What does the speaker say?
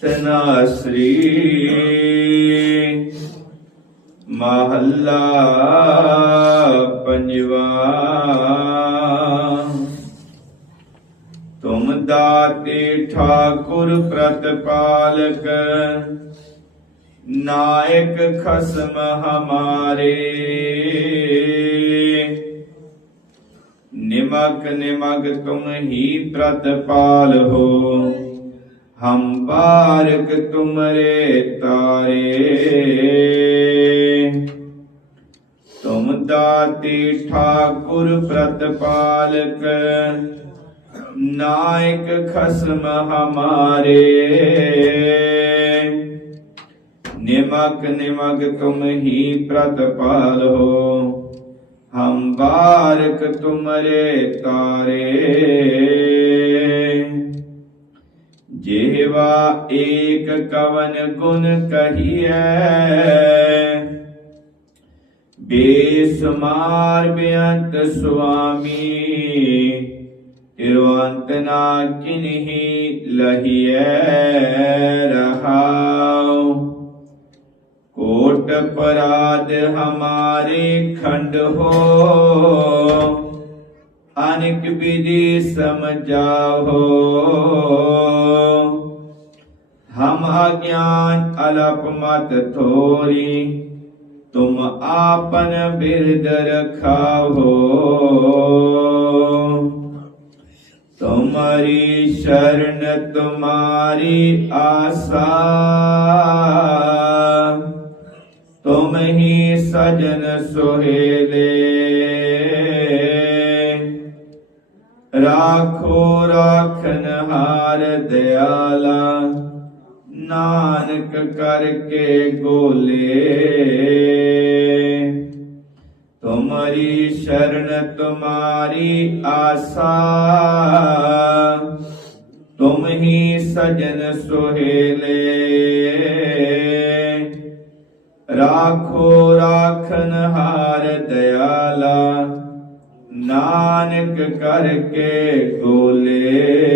ਤਨਾਸਰੀ ਮਹੱਲਾ ਪੰਜਵਾ ਤੁਮ ਦਾਤੇ ਠਾਕੁਰ ਪ੍ਰਤਪਾਲਕ ਨਾਇਕ ਖਸਮ ਹਮਾਰੇ ਨਿਮਕ ਨਿਮਗ ਤੁਮ ਹੀ ਪ੍ਰਤਪਾਲ ਹੋ ਹਮ ਬਾਰਕ ਤੁਮਰੇ ਤਾਰੇ। ਤੁਮ ਦਾਤੀ ਠਾਕੁਰ ਪ੍ਰਤਪਾਲਕ ਨਾਇਕ ਖਸਮ ਹਮਾਰੇ। ਨਿਮਕ ਨਿਮਗ ਤੁਮ ਹੀ ਪ੍ਰਤਪਾਲ ਹੋ, ਹਮ ਬਾਰਕ ਤੁਮਰੇ ਤਾਰੇ। ਜਿਹਵਾ ਏਕ ਕਵਨ ਗੁਣ ਕਹੀਐ। ਬੇਸਮਾਰ ਬੇਅੰਤ ਸੁਆਮੀ, ਤਿਰਵੰਤ ਨਾ ਕਿਨਹੀ ਲਹੀਐ ਰਹਾਉ। ਕੋਟ ਪਰਾਧ ਹਮਾਰੇ ਖੰਡ ਹੋ, ਅਨਿਕ ਵਿਧि ਸਮਝਾਓ ਹਮ ਅਗਿਆਨ ਅਲਪ ਮਤ ਥੋਰੀ ਤੁਮ ਆਪਨ ਬਿਰਦ ਰਖਾਓ ਤੁਮਰੀ ਸ਼ਰਨ ਤੁਮਾਰੀ ਆਸਾ ਤੁਮ ਹੀ ਸਜਨ ਸੁਹੇਲੇ ਰਾਖੋ ਰਾਖਨ ਹਾਰ ਦਿਆਲਾ ਨਾਨਕ ਕਰਕੇ ਗੋਲੇ ਤੁਮਰੀ ਸ਼ਰਨ, ਤੁਮਾਰੀ ਆਸਾ। ਤੁਮ ਹੀ ਸਜਨ ਸੁਹੇਲੇ। ਰਾਖੋ, ਰਾਖਨ ਹਾਰ ਦਿਆਲਾ। ਨਾਨਕ ਕਰਕੇ ਗੋਲੇ